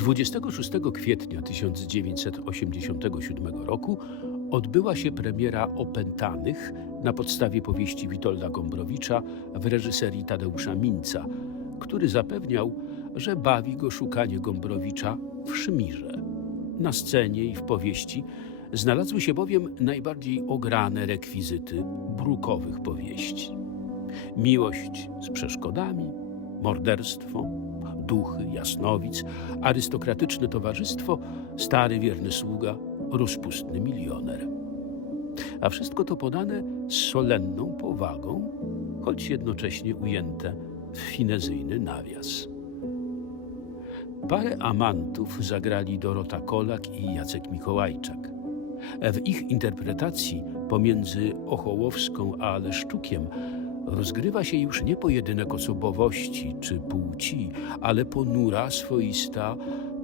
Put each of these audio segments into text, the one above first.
26 kwietnia 1987 roku odbyła się premiera Opętanych na podstawie powieści Witolda Gombrowicza w reżyserii Tadeusza Minca, który zapewniał, że bawi go szukanie Gombrowicza w Szmirze. Na scenie i w powieści znalazły się bowiem najbardziej ograne rekwizyty brukowych powieści. Miłość z przeszkodami, morderstwo, duchy, jasnowic, arystokratyczne towarzystwo, stary wierny sługa, rozpustny milioner. A wszystko to podane z solenną powagą, choć jednocześnie ujęte w finezyjny nawias. Parę amantów zagrali Dorota Kolak i Jacek Mikołajczak. W ich interpretacji pomiędzy Ochołowską a Leszczukiem rozgrywa się już nie pojedynek osobowości czy płci, ale ponura, swoista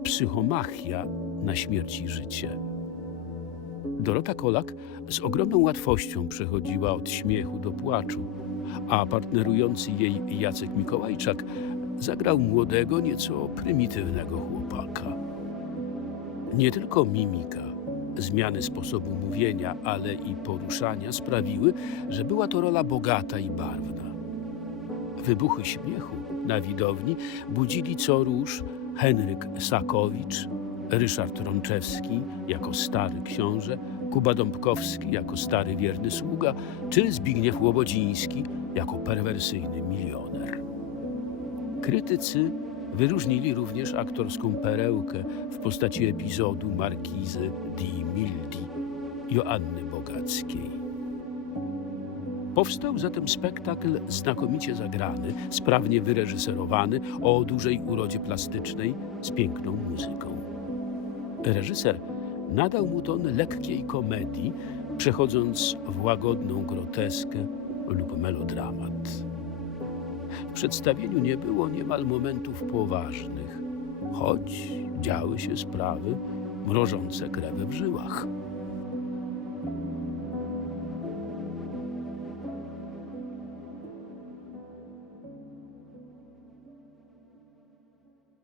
psychomachia na śmierć i życie. Dorota Kolak z ogromną łatwością przechodziła od śmiechu do płaczu, a partnerujący jej Jacek Mikołajczak zagrał młodego, nieco prymitywnego chłopaka. Nie tylko mimika, zmiany sposobu mówienia, ale i poruszania sprawiły, że była to rola bogata i barwna. Wybuchy śmiechu na widowni budzili co róż Henryk Sakowicz, Ryszard Rączewski jako stary książę, Kuba Dąbkowski jako stary wierny sługa, czy Zbigniew Łobodziński jako perwersyjny milioner. Krytycy wyróżnili również aktorską perełkę w postaci epizodu markizy di Mildi Joanny Bogackiej. Powstał zatem spektakl znakomicie zagrany, sprawnie wyreżyserowany, o dużej urodzie plastycznej, z piękną muzyką. Reżyser nadał mu ton lekkiej komedii, przechodząc w łagodną groteskę lub melodramat. Przedstawieniu nie było niemal momentów poważnych, choć działy się sprawy mrożące krew w żyłach.